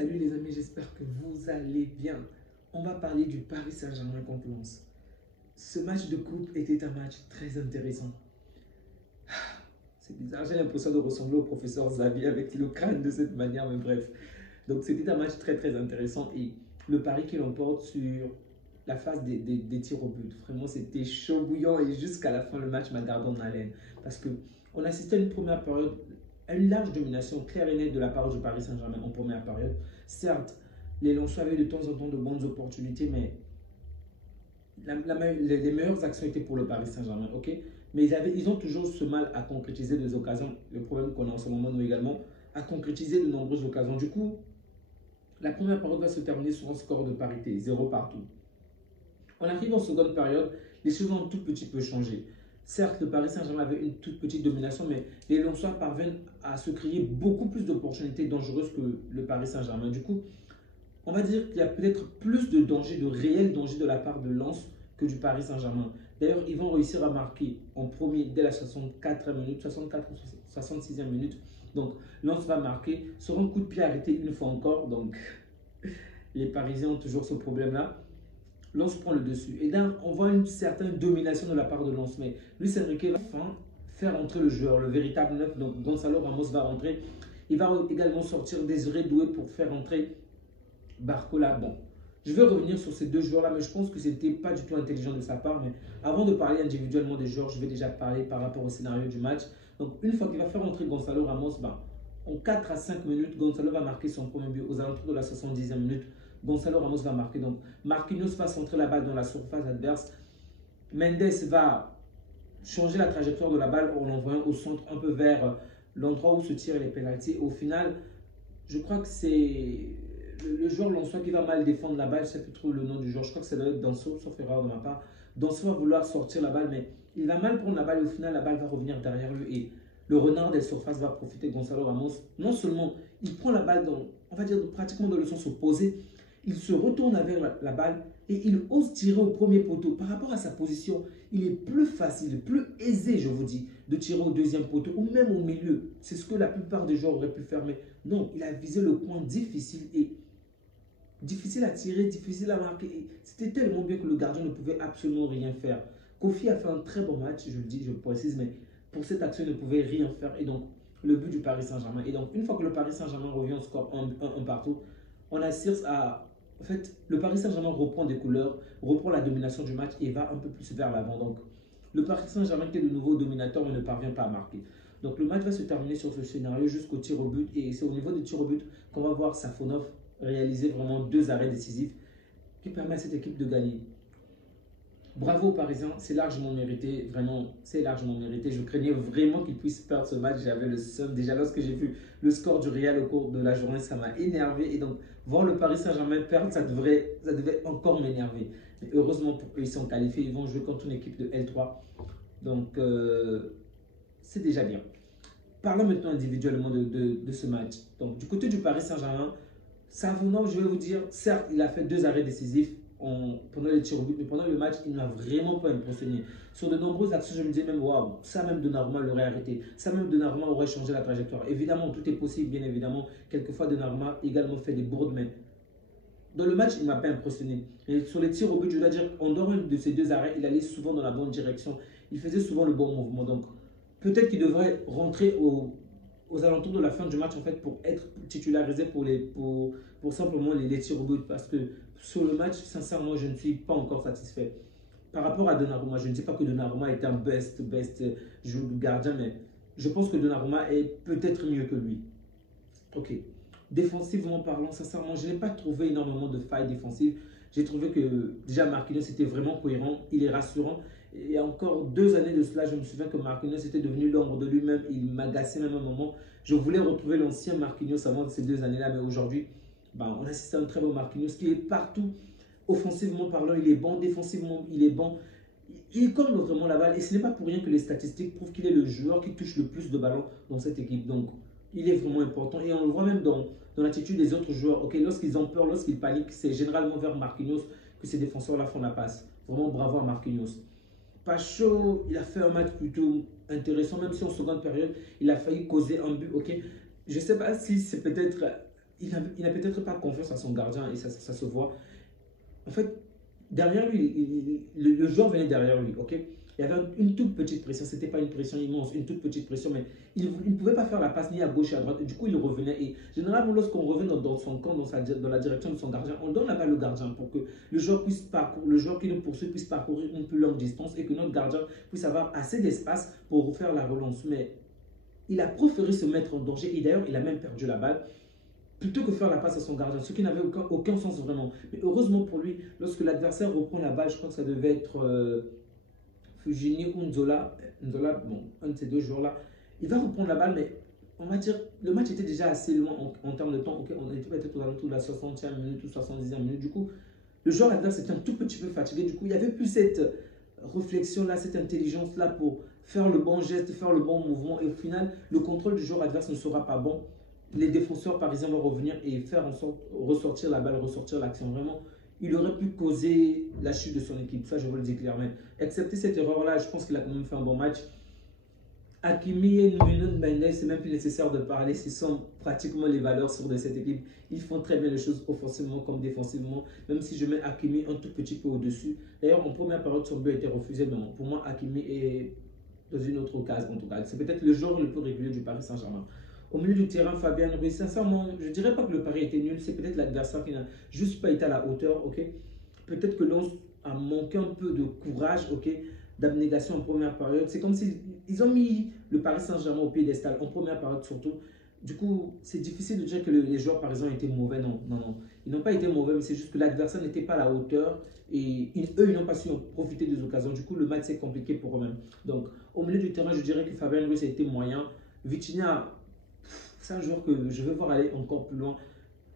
Salut les amis, j'espère que vous allez bien. On va parler du Paris Saint-Germain contre Lens. Ce match de coupe était un match très intéressant. C'est bizarre, j'ai l'impression de ressembler au professeur Xavier avec le crâne de cette manière, mais bref. Donc c'était un match très intéressant et le Paris qui l'emporte sur la phase des tirs au but. Vraiment, c'était chaud bouillant et jusqu'à la fin, le match m'a gardé en haleine. Parce qu'on assistait à une première période, à une large domination claire et nette de la part du Paris Saint-Germain en première période. Certes, les Lensois avaient de temps en temps de bonnes opportunités, mais les meilleures actions étaient pour le Paris Saint-Germain, ok? Mais ils ont toujours ce mal à concrétiser des occasions. Le problème qu'on a en ce moment, nous également, à concrétiser de nombreuses occasions. Du coup, la première période va se terminer sur un score de parité, 0 partout. On arrive en seconde période, les choses ont un tout petit peu changé. Certes, le Paris Saint-Germain avait une toute petite domination, mais les Lensois parviennent à se créer beaucoup plus d'opportunités dangereuses que le Paris Saint-Germain. Du coup, on va dire qu'il y a peut-être plus de danger, de réel danger de la part de Lens que du Paris Saint-Germain. D'ailleurs, ils vont réussir à marquer en premier dès la 64e minute, 64 ou 66e minute. Donc, Lens va marquer, sera un coup de pied arrêté une fois encore. Donc, les Parisiens ont toujours ce problème-là. Lens prend le dessus. Et là, on voit une certaine domination de la part de Lens. Mais Luis Enrique va enfin faire entrer le joueur, le véritable neuf. Donc, Gonzalo Ramos va rentrer. Il va également sortir Désiré Doué pour faire entrer Barcola. Bon, je vais revenir sur ces deux joueurs-là, mais je pense que ce n'était pas du tout intelligent de sa part. Mais avant de parler individuellement des joueurs, je vais déjà parler par rapport au scénario du match. Donc, une fois qu'il va faire entrer Gonzalo Ramos, en 4 à 5 minutes, Gonzalo va marquer son premier but aux alentours de la 70e minute. Gonzalo Ramos va marquer. Donc, Marquinhos va centrer la balle dans la surface adverse. Mendes va changer la trajectoire de la balle en l'envoyant au centre, un peu vers l'endroit où se tirent les pénaltys. Au final, je crois que c'est le joueur Lensois qui va mal défendre la balle. Je ne sais plus trop le nom du joueur. Je crois que ça doit être Danso, sauf erreur de ma part. Danso va vouloir sortir la balle, mais il va mal prendre la balle et au final, la balle va revenir derrière lui. Et le renard des surfaces va profiter de Gonzalo Ramos. Non seulement il prend la balle dans, on va dire pratiquement dans le sens opposé, il se retourne avec la balle et il ose tirer au premier poteau. Par rapport à sa position, il est plus facile, plus aisé, je vous dis, de tirer au deuxième poteau ou même au milieu. C'est ce que la plupart des joueurs auraient pu faire. Mais non, il a visé le coin difficile et difficile à tirer, difficile à marquer. C'était tellement bien que le gardien ne pouvait absolument rien faire. Kofi a fait un très bon match, je le dis, je le précise, mais pour cette action, il ne pouvait rien faire. Et donc, le but du Paris Saint-Germain. Et donc, une fois que le Paris Saint-Germain revient au score 1 partout, on assiste à... En fait, le Paris Saint-Germain reprend des couleurs, reprend la domination du match et va un peu plus vers l'avant. Donc, le Paris Saint-Germain qui est de nouveau dominateur mais ne parvient pas à marquer. Donc, le match va se terminer sur ce scénario jusqu'au tir au but. Et c'est au niveau des tirs au but qu'on va voir Safonov réaliser vraiment 2 arrêts décisifs qui permettent à cette équipe de gagner. Bravo aux Parisiens, c'est largement mérité, vraiment, c'est largement mérité. Je craignais vraiment qu'ils puissent perdre ce match, j'avais le seum. Déjà, lorsque j'ai vu le score du Real au cours de la journée, ça m'a énervé. Et donc, voir le Paris Saint-Germain perdre, ça devait encore m'énerver. Mais heureusement pour eux, ils sont qualifiés, ils vont jouer contre une équipe de L3. Donc, c'est déjà bien. Parlons maintenant individuellement de ce match. Donc, du côté du Paris Saint-Germain, Savonov, je vais vous dire, certes, il a fait 2 arrêts décisifs pendant les tirs au but, mais pendant le match, il ne m'a vraiment pas impressionné. Sur de nombreuses actions, je me disais même, waouh, ça même Donnarumma l'aurait arrêté, ça même Donnarumma aurait changé la trajectoire. Évidemment, tout est possible, bien évidemment. Quelquefois, Donnarumma également fait des bourdes, mais dans le match, il ne m'a pas impressionné. Et sur les tirs au but, je dois dire, en dehors de ces 2 arrêts, il allait souvent dans la bonne direction. Il faisait souvent le bon mouvement. Donc, peut-être qu'il devrait rentrer aux alentours de la fin du match en fait pour être titularisé pour simplement les tirs au but parce que sur le match, sincèrement, je ne suis pas encore satisfait. Par rapport à Donnarumma, je ne dis pas que Donnarumma est un best gardien, mais je pense que Donnarumma est peut-être mieux que lui. Ok. Défensivement parlant, sincèrement, je n'ai pas trouvé énormément de failles défensives. J'ai trouvé que déjà Marquinhos était vraiment cohérent, il est rassurant. Et il y a encore 2 années de cela, je me souviens que Marquinhos était devenu l'ombre de lui-même. Il m'agaçait même à un moment. Je voulais retrouver l'ancien Marquinhos avant ces 2 années-là, mais aujourd'hui, on assiste à un très bon Marquinhos qui est partout. Offensivement parlant, il est bon. Défensivement, il est bon. Il colle vraiment la balle. Et ce n'est pas pour rien que les statistiques prouvent qu'il est le joueur qui touche le plus de ballons dans cette équipe. Donc, il est vraiment important. Et on le voit même dans l'attitude des autres joueurs. Okay, lorsqu'ils ont peur, lorsqu'ils paniquent, c'est généralement vers Marquinhos que ces défenseurs-là font la passe. Vraiment bravo à Marquinhos. Pacho, il a fait un match plutôt intéressant, même si en seconde période, il a failli causer un but. Ok, je ne sais pas si c'est peut-être il n'a peut-être pas confiance à son gardien et ça se voit. En fait, derrière lui, le joueur venait derrière lui, ok? Il y avait une toute petite pression, c'était pas une pression immense, une toute petite pression, mais il ne pouvait pas faire la passe ni à gauche ni à droite. Et du coup, il revenait. Et généralement, lorsqu'on revient dans son camp, dans la direction de son gardien, on donne la balle au gardien pour que le joueur puisse parcourir, le joueur qui nous poursuit puisse parcourir une plus longue distance et que notre gardien puisse avoir assez d'espace pour faire la relance. Mais il a préféré se mettre en danger et d'ailleurs, il a même perdu la balle plutôt que faire la passe à son gardien, ce qui n'avait aucun sens vraiment. Mais heureusement pour lui, lorsque l'adversaire reprend la balle, je crois que ça devait être Fujini ou Nzola, bon, un de ces deux joueurs-là, il va reprendre la balle, mais on va dire, le match était déjà assez loin en termes de temps. Okay, on était peut-être autour de la 60e minute ou 70e minute. Du coup, le joueur adverse était un tout petit peu fatigué. Du coup, il n'y avait plus cette réflexion-là, cette intelligence-là pour faire le bon geste, faire le bon mouvement. Et au final, le contrôle du joueur adverse ne sera pas bon. Les défenseurs parisiens vont revenir et faire en sorte de ressortir la balle, ressortir l'action. Vraiment, il aurait pu causer la chute de son équipe. Ça, je vous le dis clairement. Excepté cette erreur-là, je pense qu'il a quand même fait un bon match. Hakimi et Nuno Mendes, c'est même plus nécessaire de parler. Ce sont pratiquement les valeurs sûres de cette équipe. Ils font très bien les choses offensivement comme défensivement. Même si je mets Hakimi un tout petit peu au-dessus. D'ailleurs, en première période, son but a été refusé. Mais pour moi, Hakimi est dans une autre case en tout cas. C'est peut-être le joueur le plus régulier du Paris Saint-Germain. Au milieu du terrain, Fabien Ruiz, sincèrement, je ne dirais pas que le pari était nul, c'est peut-être l'adversaire qui n'a juste pas été à la hauteur, ok? Peut-être que l'on a manqué un peu de courage, ok? D'abnégation en première période. C'est comme s'ils ont mis le Paris Saint-Germain au piédestal, en première période surtout. Du coup, c'est difficile de dire que les joueurs parisiens étaient mauvais, non, non, non. Ils n'ont pas été mauvais, mais c'est juste que l'adversaire n'était pas à la hauteur et eux, ils n'ont pas su profiter des occasions. Du coup, le match s'est compliqué pour eux-mêmes. Donc, au milieu du terrain, je dirais que Fabien Ruiz a été moyen. Vitinha, c'est un joueur que je veux voir aller encore plus loin.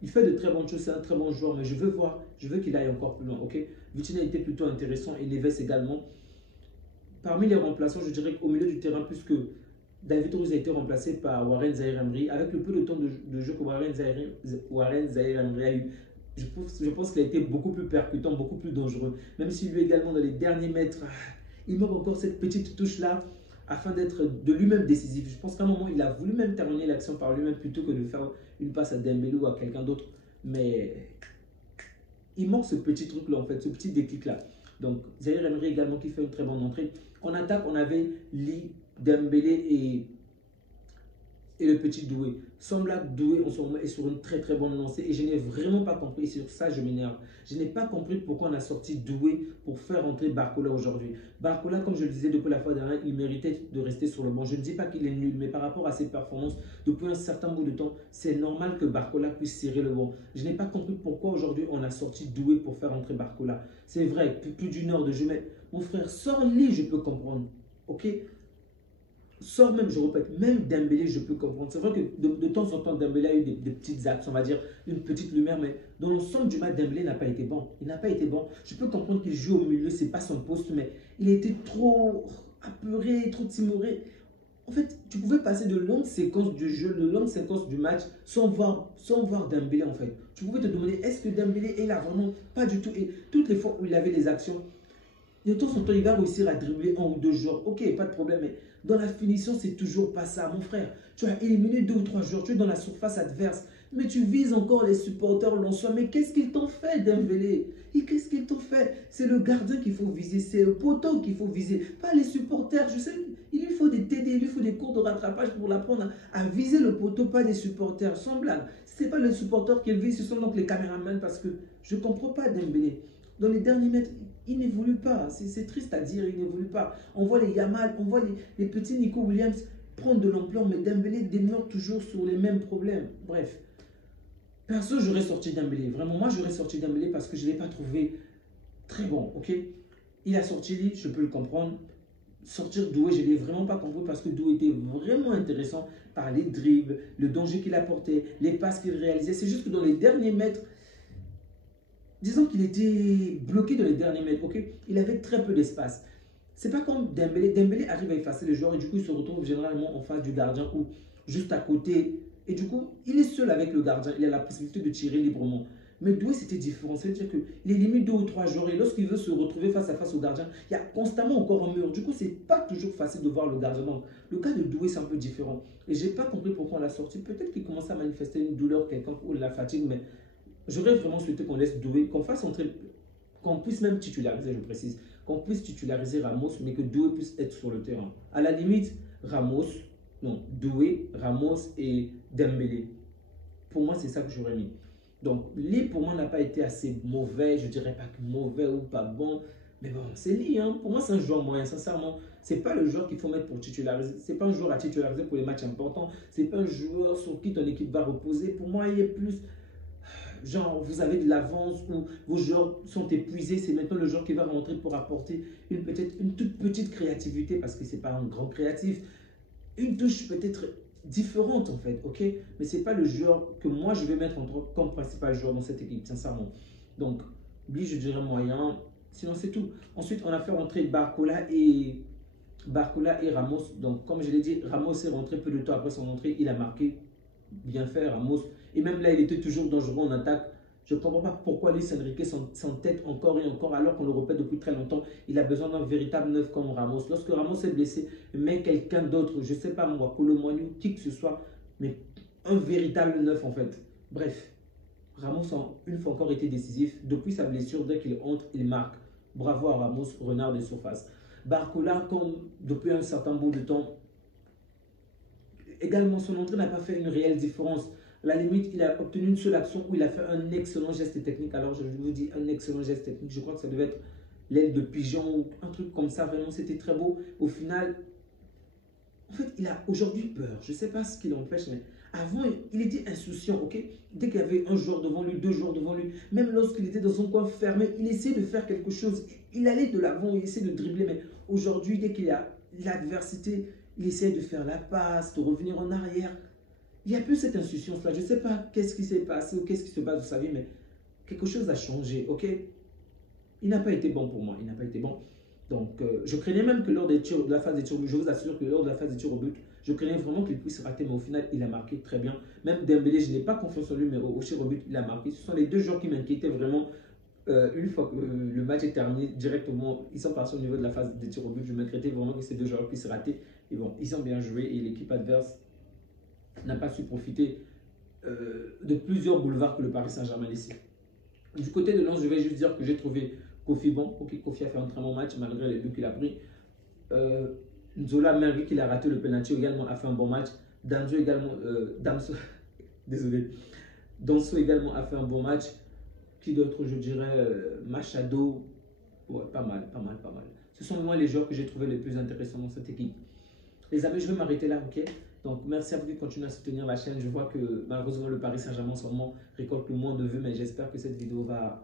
Il fait de très bonnes choses, c'est un très bon joueur, mais je veux qu'il aille encore plus loin. Ok, Vitinha était plutôt intéressant et Neves également. Parmi les remplaçants, je dirais qu'au milieu du terrain, puisque David Rose a été remplacé par Warren Zaïre-Emery, avec le peu de temps de jeu que Warren Zaïre-Emery a eu, je pense qu'il a été beaucoup plus percutant, beaucoup plus dangereux. Même si lui également, dans les derniers mètres, il manque encore cette petite touche-là afin d'être de lui-même décisif. Je pense qu'à un moment, il a voulu même terminer l'action par lui-même plutôt que de faire une passe à Dembélé ou à quelqu'un d'autre. Mais il manque ce petit truc-là, en fait, ce petit déclic-là. Donc, Zaïre Emery également qui fait une très bonne entrée. En attaque, on avait Lee, Dembélé et le petit Doué. Semble Doué en ce moment est sur une très très bonne lancée et je n'ai vraiment pas compris, et sur ça je m'énerve. Je n'ai pas compris pourquoi on a sorti Doué pour faire entrer Barcola aujourd'hui. Barcola, comme je le disais depuis la fois dernière, il méritait de rester sur le banc. Je ne dis pas qu'il est nul, mais par rapport à ses performances depuis un certain bout de temps, c'est normal que Barcola puisse serrer le banc. Je n'ai pas compris pourquoi aujourd'hui on a sorti Doué pour faire entrer Barcola. C'est vrai, plus d'une heure de jeu, mais mon frère, sors-les, je peux comprendre. Ok? Sort même, je répète, même Dembélé, je peux comprendre. C'est vrai que de temps en temps, Dembélé a eu des petites actions, on va dire, une petite lumière, mais dans l'ensemble du match, Dembélé n'a pas été bon. Il n'a pas été bon. Je peux comprendre qu'il joue au milieu, c'est pas son poste, mais il était trop apeuré, trop timoré. En fait, tu pouvais passer de longues séquences du jeu, de longues séquences du match, sans voir Dembélé, en fait. Tu pouvais te demander, est-ce que Dembélé est là vraiment? Pas du tout. Et toutes les fois où il avait les actions, de temps en temps, il va réussir à dribbler un ou deux joueurs. Ok, pas de problème, mais dans la finition, c'est toujours pas ça, mon frère. Tu as éliminé deux ou trois joueurs, tu es dans la surface adverse, mais tu vises encore les supporters lensois. Mais qu'est-ce qu'ils t'ont fait, Dembélé? Et qu'est-ce qu'ils t'ont fait? C'est le gardien qu'il faut viser, c'est le poteau qu'il faut viser, pas les supporters. Je sais, il lui faut des TD, il lui faut des cours de rattrapage pour l'apprendre à viser le poteau, pas des supporters. Sans blague. Ce n'est pas les supporters qu'il vise, ce sont donc les caméramans parce que je ne comprends pas Dembélé. Dans les derniers mètres, il n'évolue pas. C'est triste à dire, il n'évolue pas. On voit les Yamal, on voit les petits Nico Williams prendre de l'ampleur, mais Dembélé demeure toujours sur les mêmes problèmes. Bref. Perso, j'aurais sorti Dembélé. Vraiment, moi, j'aurais sorti Dembélé parce que je ne l'ai pas trouvé très bon. Ok, il a sorti Lee, je peux le comprendre. Sortir Doué, je ne l'ai vraiment pas compris parce que Doué était vraiment intéressant par les dribbles, le danger qu'il apportait, les passes qu'il réalisait. C'est juste que dans les derniers mètres, disons qu'il était bloqué dans les derniers mètres, ok? Il avait très peu d'espace. C'est pas comme Dembélé. Dembélé arrive à effacer le joueur et du coup il se retrouve généralement en face du gardien ou juste à côté. Et du coup, il est seul avec le gardien. Il a la possibilité de tirer librement. Mais Doué, c'était différent. C'est-à-dire qu'il élimine 2 ou 3 joueurs et lorsqu'il veut se retrouver face à face au gardien, il y a constamment encore un mur. Du coup, c'est pas toujours facile de voir le gardien. Donc, le cas de Doué, c'est un peu différent. Et j'ai pas compris pourquoi on l'a sorti. Peut-être qu'il commençait à manifester une douleur quelconque ou de la fatigue, mais j'aurais vraiment souhaité qu'on laisse Doué, qu'on fasse entrer, qu'on puisse même titulariser, je précise, qu'on puisse titulariser Ramos, mais que Doué puisse être sur le terrain. À la limite, Ramos, non, Doué, Ramos et Dembélé. Pour moi, c'est ça que j'aurais mis. Donc, Lee, pour moi, n'a pas été assez mauvais. Je dirais pas que mauvais ou pas bon. Mais bon, c'est Lee. Hein. Pour moi, c'est un joueur moyen. Sincèrement, c'est pas le joueur qu'il faut mettre pour titulariser. C'est pas un joueur à titulariser pour les matchs importants. C'est pas un joueur sur qui ton équipe va reposer. Pour moi, il est plus genre, vous avez de l'avance ou vos joueurs sont épuisés. C'est maintenant le joueur qui va rentrer pour apporter une toute petite créativité parce que c'est pas un grand créatif. Une touche peut-être différente en fait, ok? Mais c'est pas le joueur que moi je vais mettre comme principal joueur dans cette équipe, sincèrement. Donc, lui, je dirais moyen. Sinon, c'est tout. Ensuite, on a fait rentrer Barcola et Ramos. Donc, comme je l'ai dit, Ramos est rentré peu de temps après son entrée. Il a marqué, bien fait, Ramos. Et même là, il était toujours dangereux en attaque. Je ne comprends pas pourquoi Luis Enrique s'entête encore et encore, alors qu'on le répète depuis très longtemps. Il a besoin d'un véritable neuf comme Ramos. Lorsque Ramos est blessé, mais quelqu'un d'autre, je ne sais pas moi, Colomboigny, qui que ce soit, mais un véritable neuf en fait. Bref, Ramos a une fois encore été décisif. Depuis sa blessure, dès qu'il entre, il marque. Bravo à Ramos, renard de surface. Barcola, comme depuis un certain bout de temps, également son entrée n'a pas fait une réelle différence. À la limite, il a obtenu une seule action où il a fait un excellent geste technique. Alors, je vous dis un excellent geste technique. Je crois que ça devait être l'aile de pigeon ou un truc comme ça. Vraiment, c'était très beau. Au final, en fait, il a aujourd'hui peur. Je ne sais pas ce qui l'empêche, mais avant, il était insouciant, ok? Dès qu'il y avait un joueur devant lui, 2 joueurs devant lui, même lorsqu'il était dans son coin fermé, il essayait de faire quelque chose. Il allait de l'avant, il essayait de dribbler. Mais aujourd'hui, dès qu'il y a l'adversité, il essaie de faire la passe, de revenir en arrière. Il n'y a plus cette insouciance-là. Je ne sais pas qu'est-ce qui s'est passé ou qu'est-ce qui se passe dans sa vie, mais quelque chose a changé, ok? Il n'a pas été bon pour moi, il n'a pas été bon. Donc, je craignais même que lors de la phase des tirs, je vous assure que lors de la phase des tirs au but, je craignais vraiment qu'il puisse rater, mais au final, il a marqué très bien. Même Dembélé, je n'ai pas confiance en lui, mais au tir au but, il a marqué. Ce sont les 2 joueurs qui m'inquiétaient vraiment. Une fois que le match est terminé, directement, ils sont partis au niveau de la phase des tirs au but. Je m'inquiétais vraiment que ces 2 joueurs puissent rater. Et bon, ils ont bien joué et l'équipe adverse n'a pas su profiter de plusieurs boulevards que le Paris Saint-Germain laissait. Du côté de Lens, je vais juste dire que j'ai trouvé Kofi bon. Ok, Kofi a fait un très bon match malgré les buts qu'il a pris. Nzola, malgré qu'il a raté le penalty également, a fait un bon match. Danso également, désolé. Danso également a fait un bon match. Qui d'autre, je dirais, Machado. Ouais, pas mal, pas mal, pas mal. Ce sont vraiment les joueurs que j'ai trouvé les plus intéressants dans cette équipe. Les amis, je vais m'arrêter là, ok? Donc, merci à vous qui continuez à soutenir la chaîne. Je vois que malheureusement, le Paris Saint-Germain en ce moment récolte le moins de vues, mais j'espère que cette vidéo va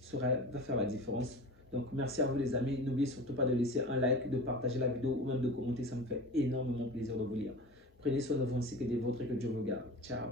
faire la différence. Donc, merci à vous les amis. N'oubliez surtout pas de laisser un like, de partager la vidéo ou même de commenter. Ça me fait énormément plaisir de vous lire. Prenez soin de vous ainsi que des vôtres et que Dieu vous garde. Ciao!